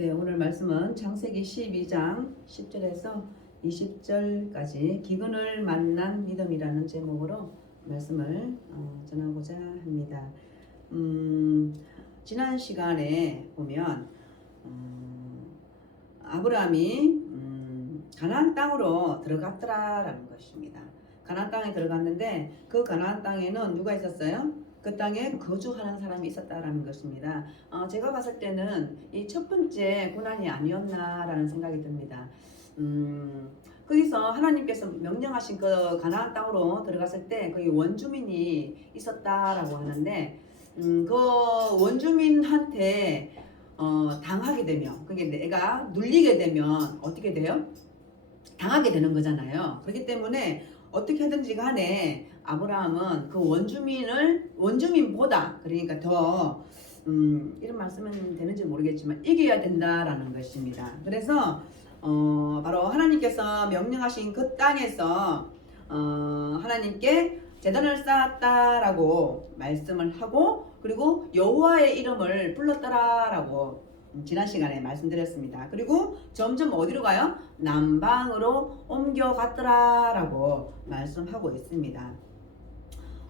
네, 오늘 말씀은 창세기 12장 10절에서 20절까지 기근을 만난 믿음이라는 제목으로 말씀을 전하고자 합니다. 지난 시간에 보면 아브라함이 가나안 땅으로 들어갔더라라는 것입니다. 가나안 땅에 들어갔는데 그 가나안 땅에는 누가 있었어요? 그 땅에 거주하는 사람이 있었다라는 것입니다. 제가 봤을 때는 이 첫 번째 고난이 아니었나라는 생각이 듭니다. 거기서 하나님께서 명령하신 그 가나안 땅으로 들어갔을 때 거기 원주민이 있었다라고 하는데 그 원주민한테 당하게 되면 그게 내가 눌리게 되면 어떻게 돼요? 당하게 되는 거잖아요. 그렇기 때문에 어떻게 하든지 간에 아브라함은 그 원주민보다 그러니까 더 이런 말씀은 되는지 모르겠지만 이겨야 된다라는 것입니다. 그래서 바로 하나님께서 명령하신 그 땅에서 하나님께 제단을 쌓았다라고 말씀을 하고 그리고 여호와의 이름을 불렀더라라고 지난 시간에 말씀드렸습니다. 그리고 점점 어디로 가요? 남방으로 옮겨갔더라라고 말씀하고 있습니다.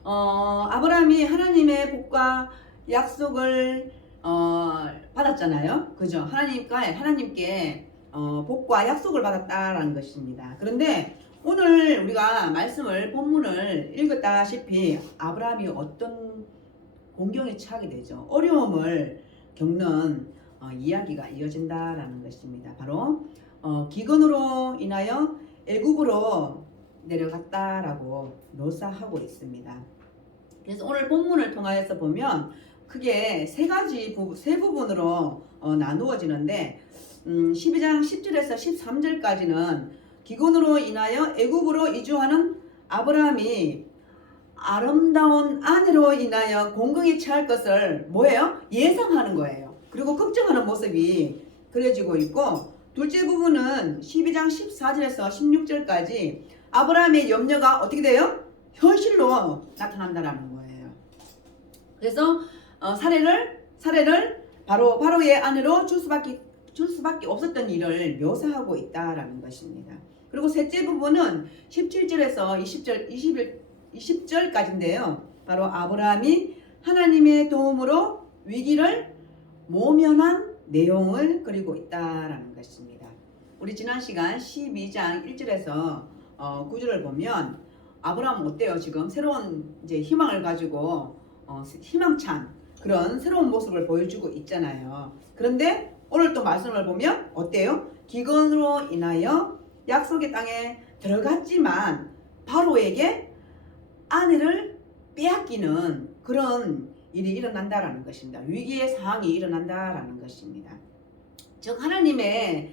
아브라함이 하나님의 복과 약속을 받았잖아요. 그죠? 하나님께 복과 약속을 받았다라는 것입니다. 그런데 오늘 우리가 본문을 읽었다시피 아브라함이 어떤 공경에 처하게 되죠. 어려움을 겪는 이야기가 이어진다라는 것입니다. 바로 기근으로 인하여 애굽으로 내려갔다라고 묘사하고 있습니다. 그래서 오늘 본문을 통하여서 보면 크게 세 부분으로 나누어지는데 12장 10절에서 13절까지는 기근으로 인하여 애굽으로 이주하는 아브라함이 아름다운 아내로 인하여 공경에 처할 것을 뭐예요? 예상하는 거예요. 그리고 걱정하는 모습이 그려지고 있고 둘째 부분은 12장 14절에서 16절까지 아브라함의 염려가 어떻게 돼요? 현실로 나타난다라는 거예요. 그래서 사례를 바로의 아내로 줄 수밖에 없었던 일을 묘사하고 있다라는 것입니다. 그리고 셋째 부분은 17절에서 20절까지인데요. 바로 아브라함이 하나님의 도움으로 위기를 모면한 내용을 그리고 있다라는 것입니다. 우리 지난 시간 12장 1절에서 9절을 보면 아브라함은 어때요? 지금 새로운 이제 희망을 가지고 희망찬 그런 새로운 모습을 보여주고 있잖아요. 그런데 오늘 또 말씀을 보면 어때요? 기근으로 인하여 약속의 땅에 들어갔지만 바로에게 아내를 빼앗기는 그런 일이 일어난다라는 것입니다. 위기의 상황이 일어난다라는 것입니다. 즉 하나님의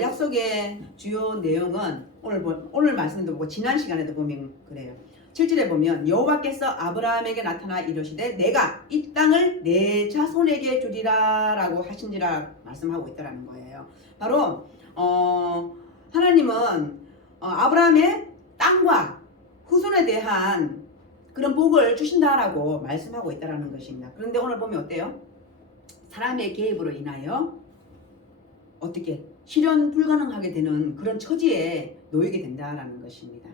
약속의 주요 내용은 오늘 말씀도 보고 지난 시간에도 보면 그래요. 7절에 보면 여호와께서 아브라함에게 나타나 이르시되 내가 이 땅을 내 자손에게 주리라 라고 하신지라 말씀하고 있다는 거예요. 바로 하나님은 아브라함의 땅과 후손에 대한 그런 복을 주신다라고 말씀하고 있다는 것입니다. 그런데 오늘 보면 어때요? 사람의 개입으로 인하여 어떻게 실현 불가능하게 되는 그런 처지에 놓이게 된다라는 것입니다.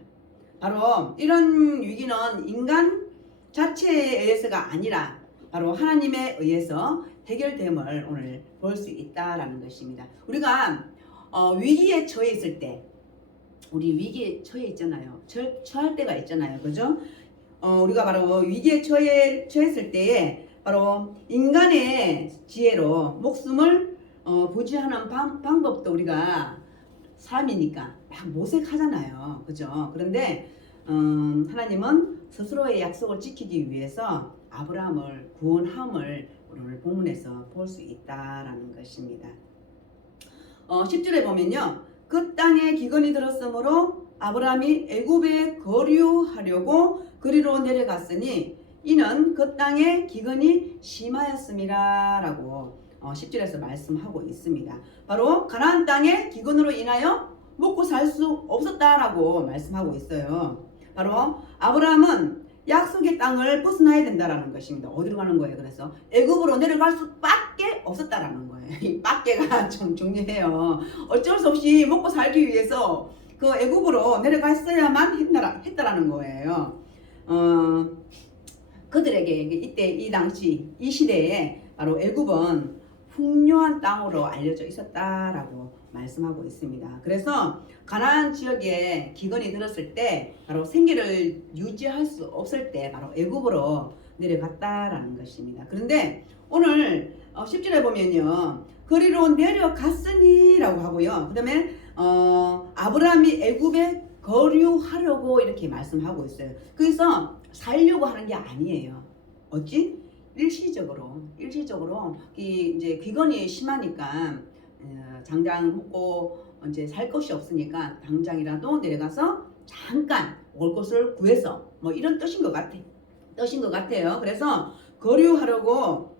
바로 이런 위기는 인간 자체에 의해서가 아니라 바로 하나님에 의해서 해결됨을 오늘 볼 수 있다라는 것입니다. 우리가 위기에 처해 있을 때 우리 위기에 처해 있잖아요. 처할 때가 있잖아요. 그죠? 우리가 바로 위기에 처했을 때에 바로 인간의 지혜로 목숨을 부지하는 방법도 우리가 사람이니까 막 모색하잖아요. 그죠? 그런데 하나님은 스스로의 약속을 지키기 위해서 아브라함을 구원함을 오늘 본문에서 볼 수 있다라는 것입니다. 10절에 보면요. 그 땅에 기근이 들었으므로 아브라함이 애굽에 거류하려고 그리로 내려갔으니 이는 그 땅에 기근이 심하였음이라 라고 10절에서 말씀하고 있습니다. 바로 가나안 땅에 기근으로 인하여 먹고 살 수 없었다라고 말씀하고 있어요. 바로 아브라함은 약속의 땅을 벗어나야 된다라는 것입니다. 어디로 가는 거예요? 그래서 애굽으로 내려갈 수밖에 없었다라는 거예요. 이 밖에가 좀 중요해요. 어쩔 수 없이 먹고 살기 위해서 그 애굽으로 내려갔어야만 했다라는 거예요. 그들에게 이때 이 당시 이 시대에 바로 애굽은 풍요한 땅으로 알려져 있었다라고 말씀하고 있습니다. 그래서 가나안 지역에 기근이 들었을 때 바로 생계를 유지할 수 없을 때 바로 애굽으로 내려갔다라는 것입니다. 그런데 오늘 10절에 보면요. 그리로 내려갔으니라고 하고요. 그 다음에 아브라함이 애굽에 거류하려고 이렇게 말씀하고 있어요. 그래서 살려고 하는 게 아니에요. 어찌? 일시적으로 이제 귀건이 심하니까 당장 먹고 이제 살 것이 없으니까 당장이라도 내려가서 잠깐 올 것을 구해서 뭐 이런 뜻인 것 같아요. 그래서 거류하려고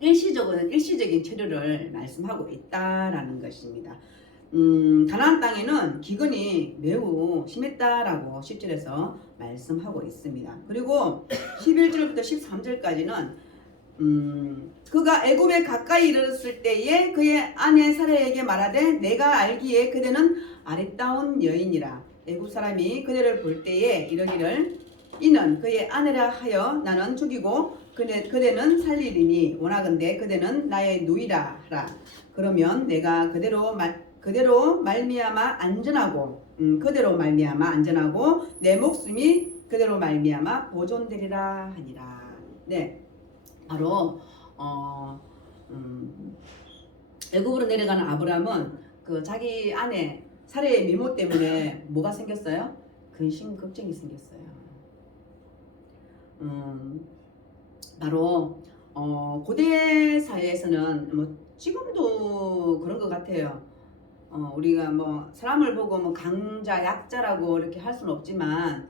일시적인 체류를 말씀하고 있다라는 것입니다. 가나안 땅에는 기근이 매우 심했다라고 10절에서 말씀하고 있습니다. 그리고 11절부터 13절까지는 그가 애굽에 가까이 이르렀을 때에 그의 아내 사라에게 말하되 내가 알기에 그대는 아름다운 여인이라. 애굽 사람이 그대를 볼 때에 이러기를 이는 그의 아내라 하여 나는 죽이고 그대는 살리리니 원하건대 그대는 나의 누이라 하라. 그러면 내가 그대로 말미암아 안전하고 내 목숨이 그대로 말미암아 보존되리라 하니라. 네, 바로 애굽으로 내려가는 아브라함은 그 자기 아내 사레의 미모 때문에 뭐가 생겼어요? 근심 걱정이 생겼어요. 바로 고대 사회에서는 뭐 지금도 그런 것 같아요. 우리가 뭐 사람을 보고 뭐 강자 약자라고 이렇게 할 수는 없지만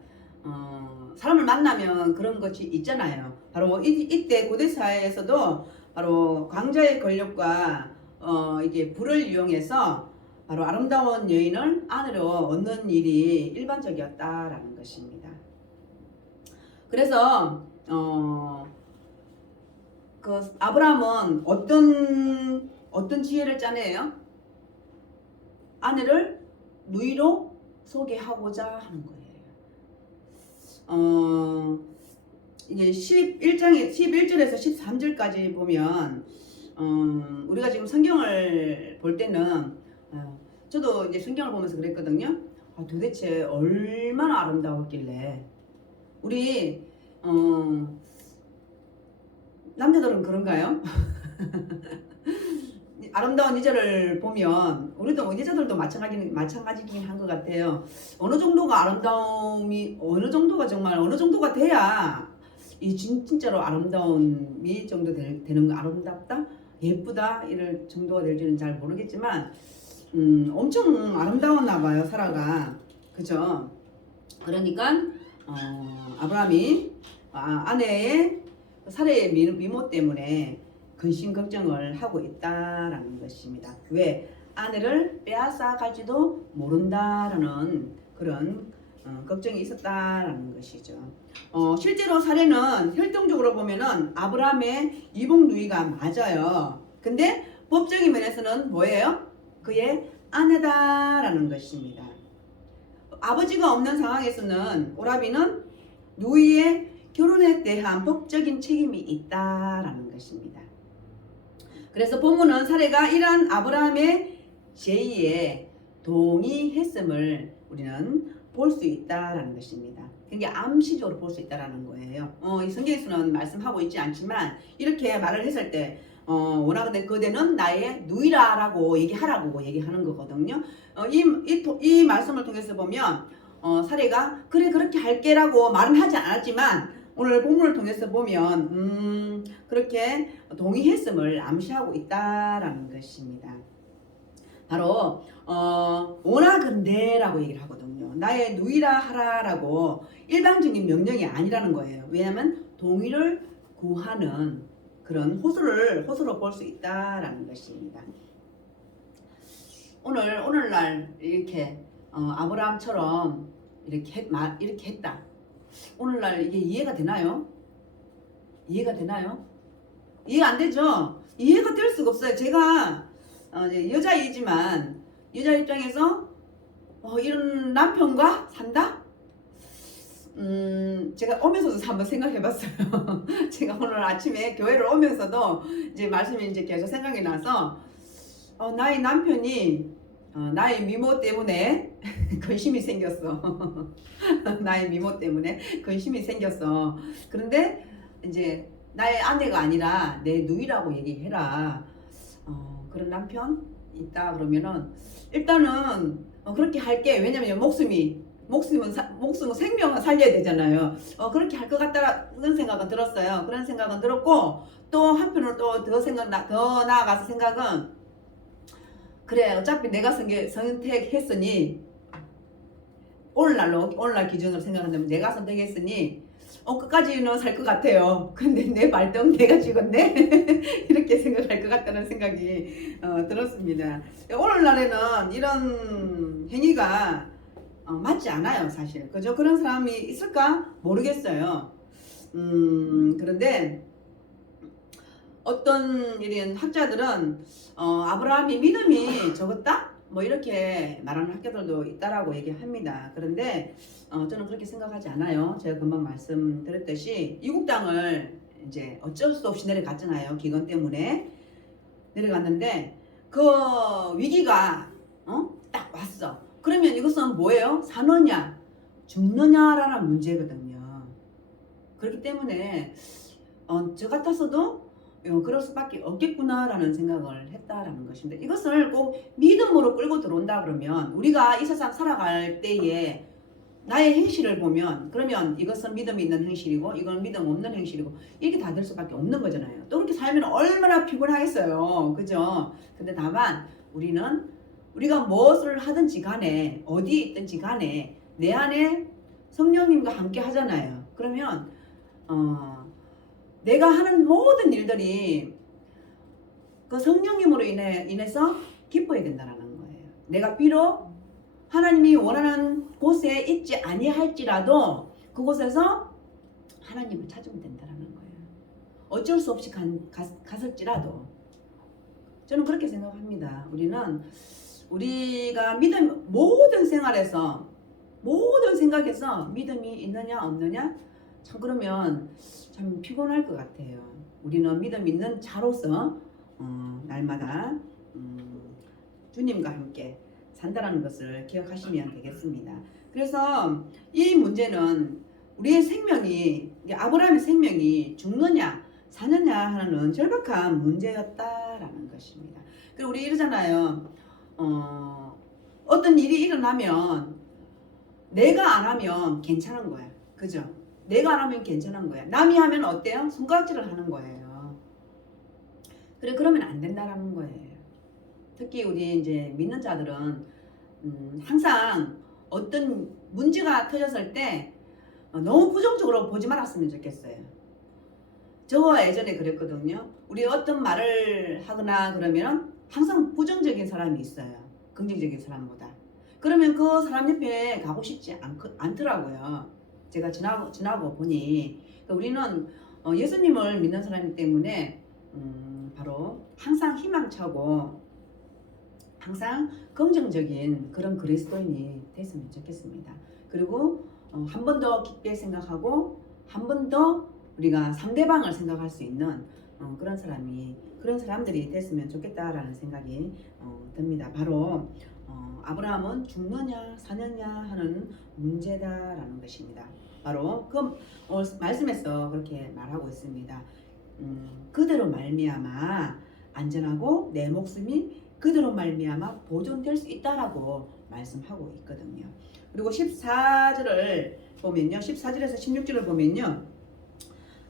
사람을 만나면 그런 것이 있잖아요. 바로 이때 고대 사회에서도 바로 강자의 권력과 이게 부를 이용해서 바로 아름다운 여인을 아내로 얻는 일이 일반적이었다라는 것입니다. 그래서 그 아브라함은 어떤 지혜를 짜내요? 아내를 누이로 소개하고자 하는 거예요. 이게 11절에서 13절까지 보면 우리가 지금 성경을 볼 때는 저도 이제 성경을 보면서 그랬거든요. 도대체 얼마나 아름다웠길래 우리 남자들은 그런가요? 아름다운 여자를 보면 우리도 여자들도 마찬가지긴 한 것 같아요. 어느 정도가 아름다움이 어느 정도가 돼야 이 진짜로 아름다움이 정도 되는 거 아름답다 예쁘다 이럴 정도가 될지는 잘 모르겠지만 엄청 아름다웠나 봐요 사라가. 그죠? 그러니까 아브라함이 아내의 사라의 미모 때문에 근심 걱정을 하고 있다라는 것입니다. 왜? 아내를 빼앗아 갈지도 모른다라는 그런 걱정이 있었다라는 것이죠. 실제로 사례는 혈통적으로 보면은 아브라함의 이복 누이가 맞아요. 근데 법적인 면에서는 뭐예요? 그의 아내다라는 것입니다. 아버지가 없는 상황에서는 오라비는 누이의 결혼에 대한 법적인 책임이 있다라는 것입니다. 그래서 본문은 사례가 이러한 아브라함의 제의에 동의했음을 우리는 볼 수 있다라는 것입니다. 그러니까 암시적으로 볼 수 있다라는 거예요. 이 성경에서는 말씀하고 있지 않지만 이렇게 말을 했을 때 원하건대 그대는 나의 누이라라고 얘기하는 거거든요. 이 말씀을 통해서 보면 사례가 그래 그렇게 할게라고 말은 하지 않았지만 오늘 본문을 통해서 보면 그렇게 동의했음을 암시하고 있다라는 것입니다. 바로 원하건대라고 얘기를 하거든요. 나의 누이라 하라라고 일방적인 명령이 아니라는 거예요. 왜냐하면 동의를 구하는 그런 호소로 볼 수 있다라는 것입니다. 오늘날 이렇게 아브라함처럼 이렇게 했다. 오늘날 이게 이해가 되나요? 이해가 되나요? 이해 안 되죠? 이해가 될 수가 없어요. 제가 이제 여자이지만 여자 입장에서 이런 남편과 산다? 제가 오면서도 한번 생각해봤어요. 제가 오늘 아침에 교회를 오면서도 이제 말씀이 이제 계속 생각이 나서 나의 남편이 나의 미모 때문에 근심이 생겼어. 나의 미모 때문에 근심이 생겼어. 그런데 이제 나의 아내가 아니라 내 누이라고 얘기해라. 그런 남편 있다 그러면은 일단은 그렇게 할게. 왜냐면 목숨은 생명을 살려야 되잖아요. 그렇게 할 것 같다 그런 생각은 들었어요. 그런 생각은 들었고 또 한편으로 또 더 나아가서 생각은 그래 어차피 내가 선택했으니 오늘날 기준으로 생각한다면 내가 선택했으니 끝까지는 살 것 같아요. 근데 내 발등 내가 찍었네? 이렇게 생각할 것 같다는 생각이 들었습니다. 오늘날에는 이런 행위가 맞지 않아요, 사실. 그죠? 그런 사람이 있을까? 모르겠어요. 그런데 어떤 이런 학자들은 아브라함이 믿음이 적었다? 뭐 이렇게 말하는 학자들도 있다라고 얘기합니다. 그런데 저는 그렇게 생각하지 않아요. 제가 금방 말씀드렸듯이 이국 땅을 이제 어쩔 수 없이 내려갔잖아요. 기근 때문에 내려갔는데 그 위기가 딱 왔어. 그러면 이것은 뭐예요? 사느냐 죽느냐라는 문제거든요. 그렇기 때문에 저 같았어도 그럴 수밖에 없겠구나라는 생각을 했다라는 것입니다. 이것을 꼭 믿음으로 끌고 들어온다 그러면 우리가 이 세상 살아갈 때에 나의 행실을 보면 그러면 이것은 믿음이 있는 행실이고 이건 믿음 없는 행실이고 이렇게 다 될 수밖에 없는 거잖아요. 또 그렇게 살면 얼마나 피곤하겠어요. 그죠? 근데 다만 우리가 무엇을 하든지 간에 어디에 있든지 간에 내 안에 성령님과 함께 하잖아요. 그러면 내가 하는 모든 일들이 그 성령님으로 인해서 기뻐야 된다는 거예요. 내가 비록 하나님이 원하는 곳에 있지 아니할지라도 그곳에서 하나님을 찾으면 된다는 거예요. 어쩔 수 없이 갔을지라도 저는 그렇게 생각합니다. 우리가 모든 생활에서 모든 생각에서 믿음이 있느냐 없느냐 참 그러면 참 피곤할 것 같아요. 우리는 믿음 있는 자로서 날마다 주님과 함께 산다라는 것을 기억하시면 되겠습니다. 그래서 이 문제는 우리의 생명이 아브라함의 생명이 죽느냐 사느냐 하는 절박한 문제였다라는 것입니다. 그리고 우리 이러잖아요. 어떤 일이 일어나면 내가 안 하면 괜찮은 거야. 그죠? 내가 안 하면 괜찮은 거야. 남이 하면 어때요? 손가락질을 하는 거예요. 그래 그러면 안 된다라는 거예요. 특히 우리 이제 믿는 자들은 항상 어떤 문제가 터졌을 때 너무 부정적으로 보지 말았으면 좋겠어요. 저 예전에 그랬거든요. 우리 어떤 말을 하거나 그러면 항상 부정적인 사람이 있어요. 긍정적인 사람보다. 그러면 그 사람 옆에 가고 싶지 않더라고요. 제가 지나고 보니 우리는 예수님을 믿는 사람이기 때문에 바로 항상 희망차고 항상 긍정적인 그런 그리스도인이 됐으면 좋겠습니다. 그리고 한 번 더 깊게 생각하고 한 번 더 우리가 상대방을 생각할 수 있는 그런 사람들이 됐으면 좋겠다라는 생각이 듭니다. 바로 아브라함은 죽느냐 사느냐 하는 문제다라는 것입니다. 바로 그 말씀에서 그렇게 말하고 있습니다. 그대로 말미암아 안전하고 내 목숨이 그대로 말미암아 보존될 수 있다라고 말씀하고 있거든요. 그리고 14절을 보면요. 14절에서 16절을 보면요.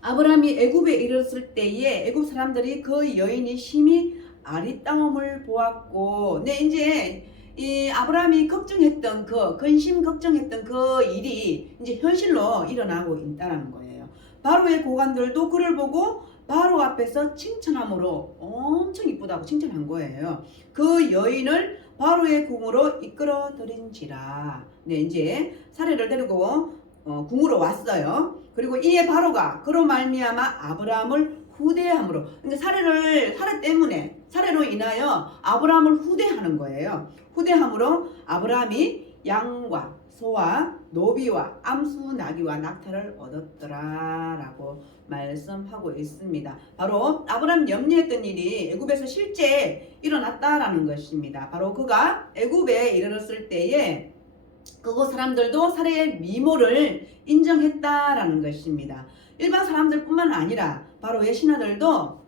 아브라함이 애굽에 이르렀을 때에 애굽 사람들이 그 여인이 심히 아리따움을 보았고 이제 이 아브라함이 걱정했던 근심 걱정했던 그 일이 이제 현실로 일어나고 있다는 거예요. 바로의 고관들도 그를 보고 바로 앞에서 칭찬함으로 엄청 이쁘다고 칭찬한 거예요. 그 여인을 바로의 궁으로 이끌어 들인지라. 이제 사례를 데리고 궁으로 왔어요. 그리고 이에 바로가 그로 말미암아 아브라함을 후대함으로, 그러니까 사례 때문에, 사례로 인하여 아브라함을 후대하는 거예요. 후대함으로 아브라함이 양과 소와 노비와 암수 나귀와 낙타를 얻었더라라고 말씀하고 있습니다. 바로 아브라함 염려했던 일이 애굽에서 실제 일어났다라는 것입니다. 바로 그가 애굽에 이르렀을 때에 그곳 사람들도 사례의 미모를 인정했다라는 것입니다. 일반 사람들뿐만 아니라 바로의 신하들도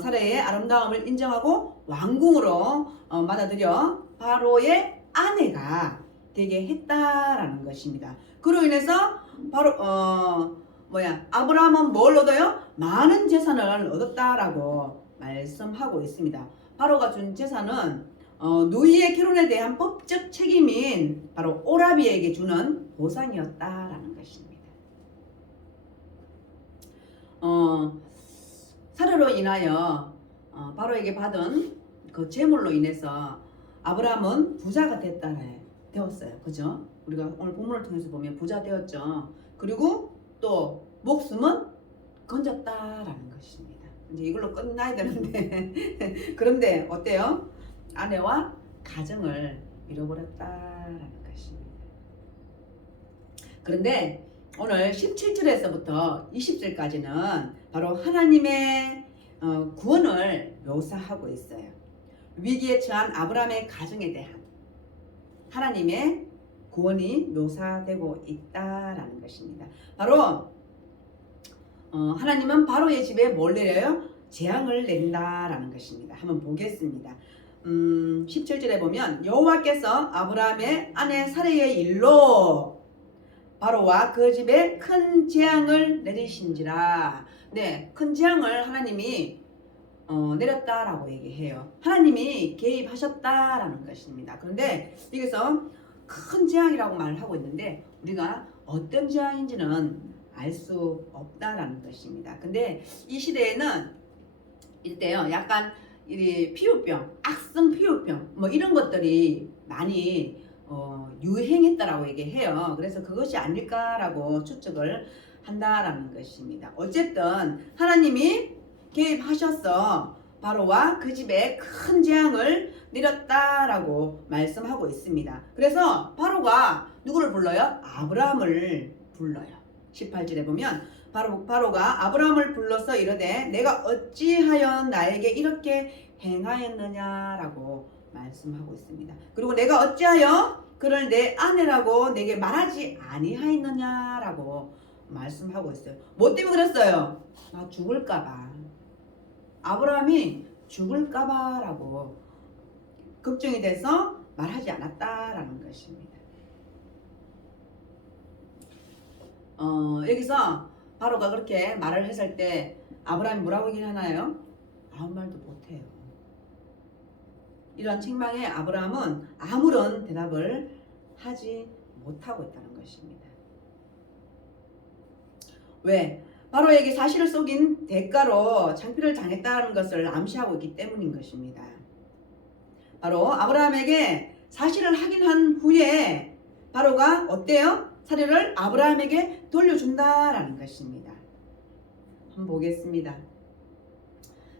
사례의 아름다움을 인정하고 왕궁으로 받아들여 바로의 아내가 되게 했다라는 것입니다. 그로 인해서 바로 아브라함은 뭘 얻어요? 많은 재산을 얻었다라고 말씀하고 있습니다. 바로가 준 재산은 누이의 결혼에 대한 법적 책임인 바로 오라비에게 주는 보상이었다라는 것입니다. 사례로 인하여 바로에게 받은 그 재물로 인해서 아브라함은 부자가 되었어요. 그죠? 우리가 오늘 본문을 통해서 보면 부자 되었죠. 그리고 또 목숨은 건졌다라는 것입니다. 이제 이걸로 끝나야 되는데 그런데 어때요? 아내와 가정을 잃어버렸다라는 것입니다. 그런데 오늘 17절에서부터 20절까지는 바로 하나님의 구원을 묘사하고 있어요. 위기에 처한 아브라함의 가정에 대한 하나님의 구원이 묘사되고 있다라는 것입니다. 바로 하나님은 바로의 집에 뭘 내려요? 재앙을 내린다라는 것입니다. 한번 보겠습니다. 17절에 보면 여호와께서 아브라함의 아내 사레의 일로 바로와 그 집에 큰 재앙을 내리신지라. 네, 큰 재앙을 하나님이 내렸다라고 얘기해요. 하나님이 개입하셨다라는 것입니다. 그런데 여기서 큰 재앙이라고 말을 하고 있는데 우리가 어떤 재앙인지는 알 수 없다라는 것입니다. 근데 이 시대에는 이때요, 약간 이 피부병, 악성 피부병 뭐 이런 것들이 많이 유행했다라고 얘기해요. 그래서 그것이 아닐까라고 추측을 한다라는 것입니다. 어쨌든 하나님이 개입하셔서 바로와 그 집에 큰 재앙을 내렸다라고 말씀하고 있습니다. 그래서 바로가 누구를 불러요? 아브라함을 불러요. 18절에 보면 바로가 아브라함을 불러서 이르되 내가 어찌하여 나에게 이렇게 행하였느냐라고 말씀하고 있습니다. 그리고 내가 어찌하여 그를 내 아내라고 내게 말하지 아니하였느냐라고 말씀하고 있어요. 뭐 때문에 그랬어요? 나 죽을까봐. 아브라함이 죽을까봐라고 걱정이 돼서 말하지 않았다라는 것입니다. 여기서 바로가 그렇게 말을 했을 때 아브라함이 뭐라고 얘기하나요? 아무 말도 못해요. 이런 책망에 아브라함은 아무런 대답을 하지 못하고 있다는 것입니다. 왜? 바로에게 사실을 속인 대가로 창피를 당했다는 것을 암시하고 있기 때문인 것입니다. 바로 아브라함에게 사실을 확인한 후에 바로가 어때요? 사례를 아브라함에게 돌려준다라는 것입니다. 한번 보겠습니다.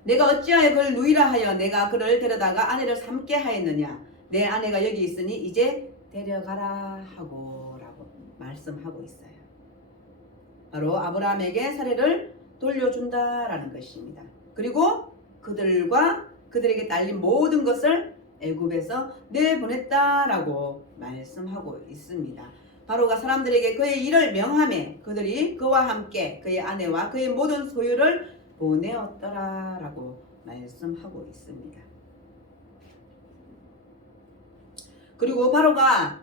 내가 어찌하여 그를 누이라 하여 내가 그를 데려다가 아내를 삼게 하였느냐. 내 아내가 여기 있으니 이제 데려가라 하고 라고 말씀하고 있어요. 바로 아브라함에게 사례를 돌려준다라는 것입니다. 그리고 그들에게 딸린 모든 것을 애굽에서 내보냈다라고 말씀하고 있습니다. 바로가 사람들에게 그의 일을 명하매 그들이 그와 함께 그의 아내와 그의 모든 소유를 보내었더라라고 말씀하고 있습니다. 그리고 바로가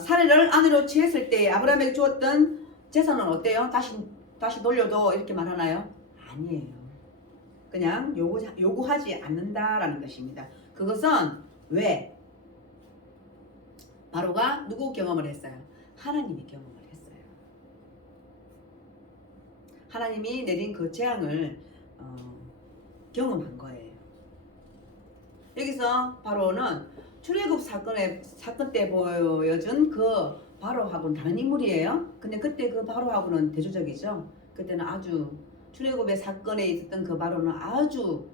사례를 아내로 취했을 때 아브라함에게 주었던 재산은 어때요? 다시 돌려도 이렇게 말하나요? 아니에요. 그냥 요구하지 않는다라는 것입니다. 그것은 왜? 바로가 누구 경험을 했어요? 하나님이 경험을 했어요. 하나님이 내린 그 재앙을 경험한 거예요. 여기서 바로는 출애굽 사건 때 보여준 그 바로하고는 다른 인물이에요. 근데 그때 그 바로하고는 대조적이죠. 그때는 아주 출애굽의 사건에 있었던 그 바로는 아주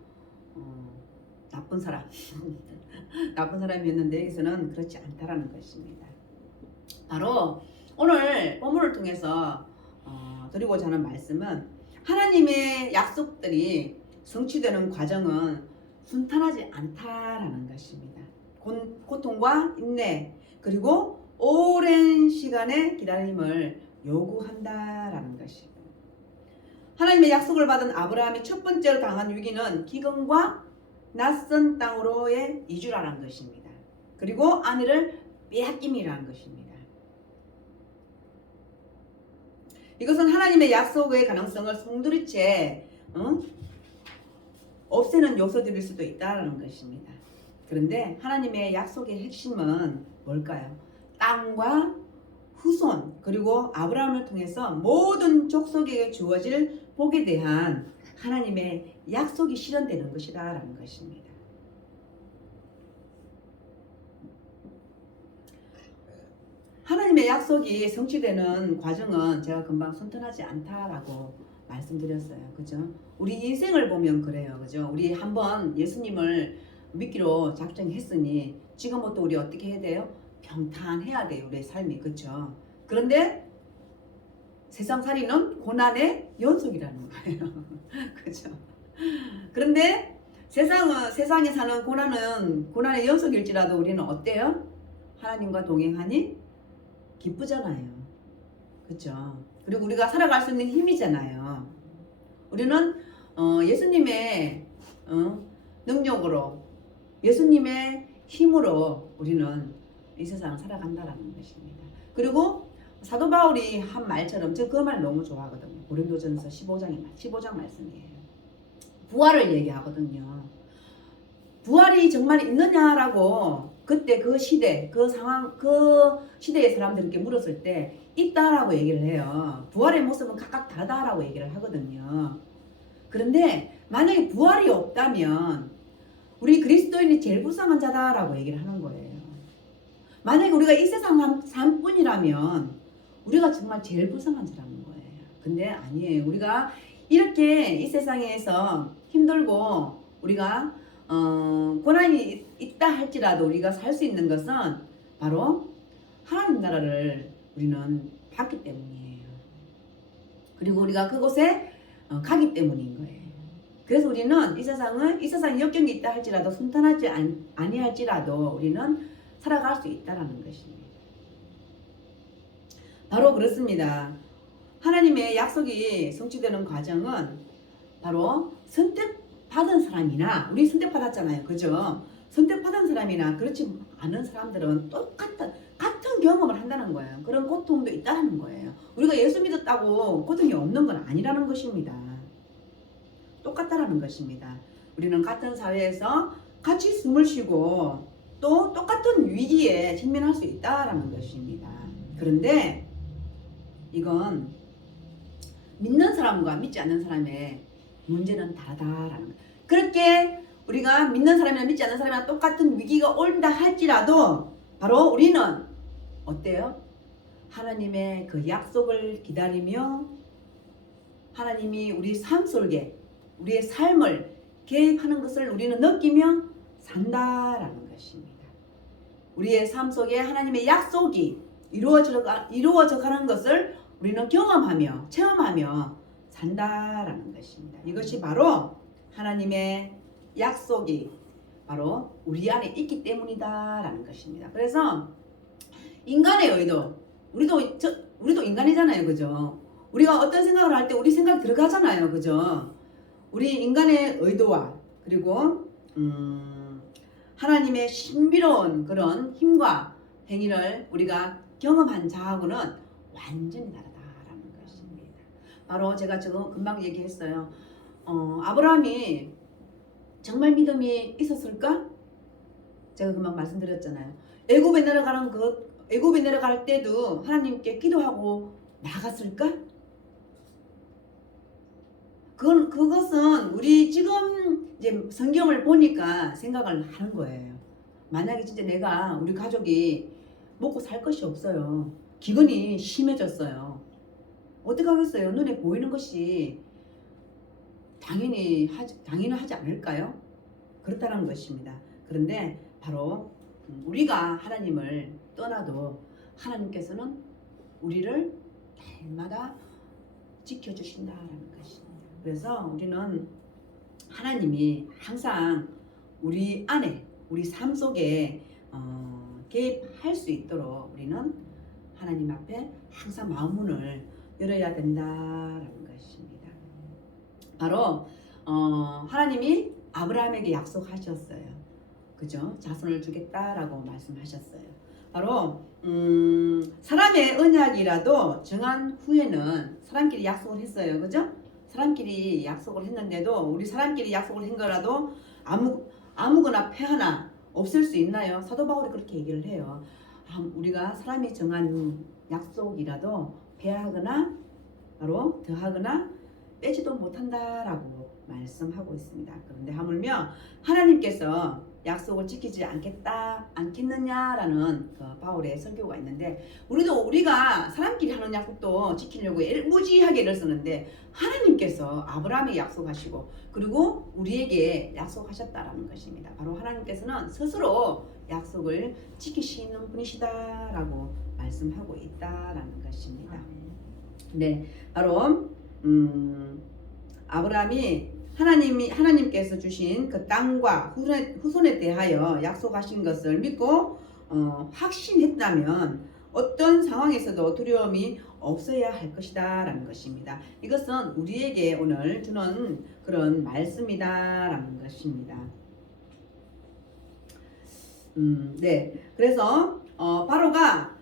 나쁜 사람 나쁜 사람이었는데 여기서는 그렇지 않다라는 것입니다. 바로 오늘 본문을 통해서 드리고자 하는 말씀은 하나님의 약속들이 성취되는 과정은 순탄하지 않다라는 것입니다. 고통과 인내 그리고 오랜 시간의 기다림을 요구한다라는 것입니다. 하나님의 약속을 받은 아브라함이 첫 번째 강한 위기는 기근과 낯선 땅으로의 이주라는 것입니다. 그리고 아내를 빼앗김이라는 것입니다. 이것은 하나님의 약속의 가능성을 송두리째 없애는 요소들일 수도 있다는 것입니다. 그런데 하나님의 약속의 핵심은 뭘까요? 땅과 후손 그리고 아브라함을 통해서 모든 족속에게 주어질 복에 대한 하나님의 약속이 실현되는 것이다라는 것입니다. 하나님의 약속이 성취되는 과정은 제가 금방 순탄하지 않다라고 말씀드렸어요. 그죠? 우리 인생을 보면 그래요. 그죠? 우리 한번 예수님을 믿기로 작정했으니 지금부터 우리 어떻게 해야 돼요? 평탄해야 돼요. 우리의 삶이. 그죠? 그런데 세상살이는 고난의 연속이라는 거예요. 그죠? 그런데 세상에 사는 고난의 연속일지라도 우리는 어때요? 하나님과 동행하니 기쁘잖아요. 그죠? 그리고 우리가 살아갈 수 있는 힘이잖아요. 우리는 예수님의 능력으로 예수님의 힘으로 우리는 이 세상을 살아간다는 것입니다. 그리고 사도 바울이 한 말처럼 저 그 말 너무 좋아하거든요. 고린도전서 15장 말씀이에요. 부활을 얘기하거든요. 부활이 정말 있느냐라고 그때 그 시대, 그 상황, 그 시대의 사람들께 물었을 때 있다라고 얘기를 해요. 부활의 모습은 각각 다르다라고 얘기를 하거든요. 그런데 만약에 부활이 없다면 우리 그리스도인이 제일 불쌍한 자다라고 얘기를 하는 거예요. 만약에 우리가 이 세상 삶뿐이라면 우리가 정말 제일 불쌍한 자라는 거예요. 근데 아니에요. 우리가 이렇게 이 세상에서 힘들고 우리가 고난이 있다 할지라도 우리가 살 수 있는 것은 바로 하나님 나라를 우리는 받기 때문이에요. 그리고 우리가 그곳에 가기 때문인 거예요. 그래서 우리는 이 세상에 역경이 있다 할지라도 순탄하지 아니할지라도 우리는 살아갈 수 있다라는 것입니다. 바로 그렇습니다. 하나님의 약속이 성취되는 과정은 바로 선택받은 사람이나 우리 선택받았잖아요. 그죠? 선택받은 사람이나 그렇지 않은 사람들은 같은 경험을 한다는 거예요. 그런 고통도 있다는 거예요. 우리가 예수 믿었다고 고통이 없는 건 아니라는 것입니다. 똑같다라는 것입니다. 우리는 같은 사회에서 같이 숨을 쉬고 또 똑같은 위기에 직면할 수 있다라는 것입니다. 그런데 이건 믿는 사람과 믿지 않는 사람의 문제는 다르다라는 거예요. 그렇게 우리가 믿는 사람이나 믿지 않는 사람이나 똑같은 위기가 온다 할지라도 바로 우리는 어때요? 하나님의 그 약속을 기다리며 하나님이 우리 삶 속에 우리의 삶을 개입하는 것을 우리는 느끼며 산다라는 것입니다. 우리의 삶 속에 하나님의 약속이 이루어져 가는 것을 우리는 경험하며 체험하며 산다라는 것입니다. 이것이 바로 하나님의 약속이 바로 우리 안에 있기 때문이다라는 것입니다. 그래서 인간의 의도, 우리도 인간이잖아요, 그죠? 우리가 어떤 생각을 할 때 우리 생각 들어가잖아요, 그죠? 우리 인간의 의도와 그리고 하나님의 신비로운 그런 힘과 행위를 우리가 경험한 자하고는 완전히 다르다라는 것입니다. 바로 제가 지금 금방 얘기했어요. 아브라함이 정말 믿음이 있었을까? 제가 금방 말씀드렸잖아요. 애굽에 내려갈 때도 하나님께 기도하고 나갔을까? 그것은 우리 지금 이제 성경을 보니까 생각을 하는 거예요. 만약에 진짜 우리 가족이 먹고 살 것이 없어요. 기근이 심해졌어요. 어떻게 하겠어요? 눈에 보이는 것이 당연하지 않을까요? 그렇다는 것입니다. 그런데 바로 우리가 하나님을 떠나도 하나님께서는 우리를 날마다 지켜주신다라는 것입니다. 그래서 우리는 하나님이 항상 우리 안에, 우리 삶 속에 개입할 수 있도록 우리는 하나님 앞에 항상 마음문을 열어야 된다라는 것입니다. 바로 하나님이 아브라함에게 약속하셨어요. 그죠? 자손을 주겠다라고 말씀하셨어요. 바로 사람의 언약이라도 정한 후에는 사람끼리 약속을 했어요. 그죠? 사람끼리 약속을 했는데도 우리 사람끼리 약속을 한 거라도 아무거나 폐하나 없을 수 있나요? 사도 바울이 그렇게 얘기를 해요. 우리가 사람이 정한 약속이라도 폐하거나 바로 더하거나 빼지도 못한다라고 말씀하고 있습니다. 그런데 하물며 하나님께서 약속을 지키지 않겠느냐라는 그 바울의 설교가 있는데 우리가 사람끼리 하는 약속도 지키려고 무지하게 애를 쓰는데 하나님께서 아브라함에게 약속하시고 그리고 우리에게 약속하셨다라는 것입니다. 바로 하나님께서는 스스로 약속을 지키시는 분이시다라고 말씀하고 있다라는 것입니다. 네, 바로 아브라함이 하나님께서 주신 그 땅과 후손에 대하여 약속하신 것을 믿고 확신했다면 어떤 상황에서도 두려움이 없어야 할 것이다 라는 것입니다. 이것은 우리에게 오늘 주는 그런 말씀이다 라는 것입니다. 네, 그래서 바로가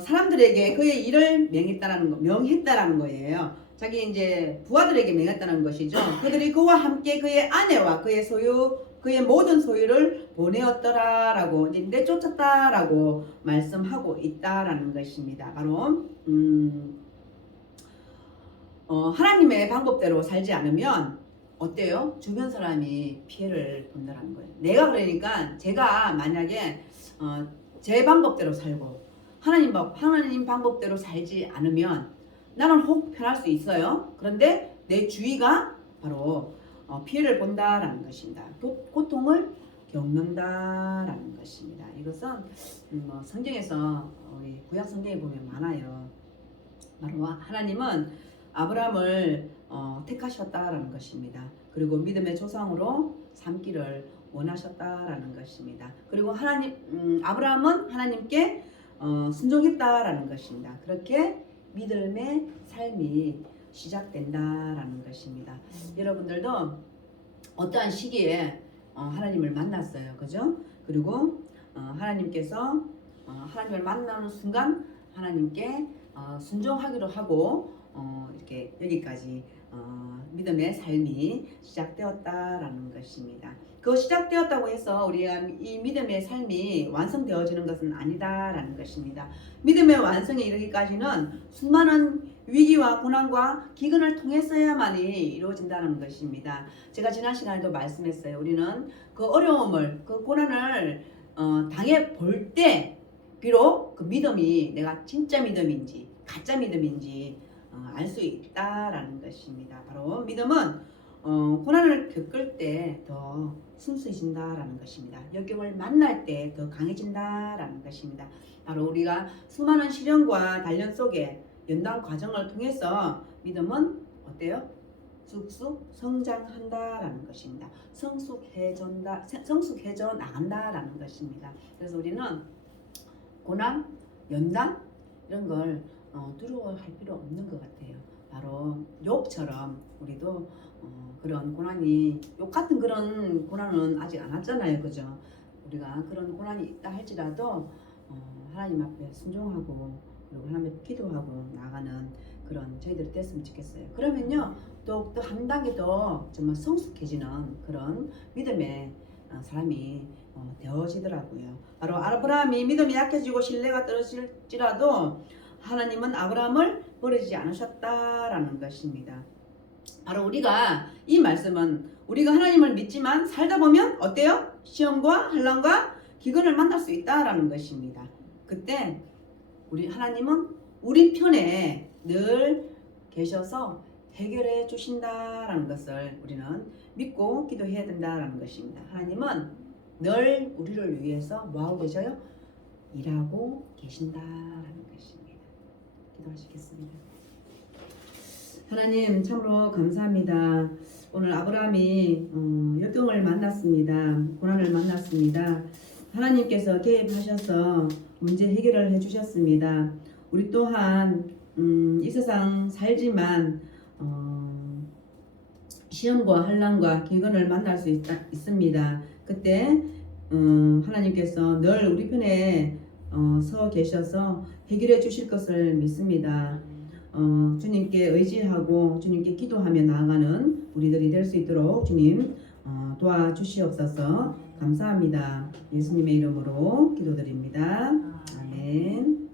사람들에게 그의 일을 명했다라는 거예요. 자기 이제 부하들에게 명했다는 것이죠. 그들이 그와 함께 그의 아내와 그의 모든 소유를 보내었더라라고 이제 내쫓았다라고 말씀하고 있다라는 것입니다. 바로 하나님의 방법대로 살지 않으면 어때요? 주변 사람이 피해를 본다는 거예요. 그러니까 제가 만약에 제 방법대로 살고 하나님 방법대로 살지 않으면 나는 혹 편할 수 있어요. 그런데 내 주위가 바로 피해를 본다라는 것입니다. 고통을 겪는다라는 것입니다. 이것은 성경에서 구약 성경에 보면 많아요. 바로 하나님은 아브라함을 택하셨다라는 것입니다. 그리고 믿음의 조상으로 삼기를 원하셨다라는 것입니다. 그리고 아브라함은 하나님께 순종했다라는 것입니다. 그렇게 믿음의 삶이 시작된다라는 것입니다. 여러분들도 어떠한 시기에 하나님을 만났어요. 그죠? 그리고 하나님께서 하나님을 만나는 순간 하나님께 순종하기로 하고 이렇게 여기까지 믿음의 삶이 시작되었다라는 것입니다. 그 시작되었다고 해서 우리가 이 믿음의 삶이 완성되어지는 것은 아니다라는 것입니다. 믿음의 완성에 이르기까지는 수많은 위기와 고난과 기근을 통해서야만이 이루어진다는 것입니다. 제가 지난 시간에도 말씀했어요. 우리는 그 어려움을, 그 고난을 당해 볼 때 비록 그 믿음이 내가 진짜 믿음인지 가짜 믿음인지 알 수 있다라는 것입니다. 바로 믿음은 고난을 겪을 때 더 순수해진다라는 것입니다. 역경을 만날 때 더 강해진다라는 것입니다. 바로 우리가 수많은 시련과 단련 속에 연단 과정을 통해서 믿음은 어때요? 쑥쑥 성장한다라는 것입니다. 성숙해져 나간다라는 것입니다. 그래서 우리는 고난, 연단 이런 걸 두려워할 필요 없는 것 같아요. 바로 욥처럼 우리도 그런 고난이 욥 같은 그런 고난은 아직 안 왔잖아요, 그죠? 우리가 그런 고난이 있다 할지라도 하나님 앞에 순종하고 그리고 하나님 앞에 기도하고 나가는 그런 저희들이 됐으면 좋겠어요. 그러면요 또 한 단계 더 정말 성숙해지는 그런 믿음의 사람이 되어지더라고요. 바로 아브라함이 믿음이 약해지고 신뢰가 떨어질지라도 하나님은 아브라함을 버리지 않으셨다라는 것입니다. 바로 우리가 이 말씀은 우리가 하나님을 믿지만 살다 보면 어때요? 시험과 환난과 기근을 만날 수 있다라는 것입니다. 그때 우리 하나님은 우리 편에 늘 계셔서 해결해 주신다라는 것을 우리는 믿고 기도해야 된다라는 것입니다. 하나님은 늘 우리를 위해서 뭐하고 계셔요? 일하고 계신다라는 것입니다. 기도하시겠습니다. 하나님 참으로 감사합니다. 오늘 아브라함이 역경을 만났습니다. 고난을 만났습니다. 하나님께서 개입하셔서 문제 해결을 해주셨습니다. 우리 또한 이 세상 살지만 시험과 환난과 기근을 만날 수 있습니다. 그때 하나님께서 늘 우리 편에 서 계셔서 해결해 주실 것을 믿습니다. 주님께 의지하고 주님께 기도하며 나아가는 우리들이 될 수 있도록 주님 도와주시옵소서. 감사합니다. 예수님의 이름으로 기도드립니다. 아멘.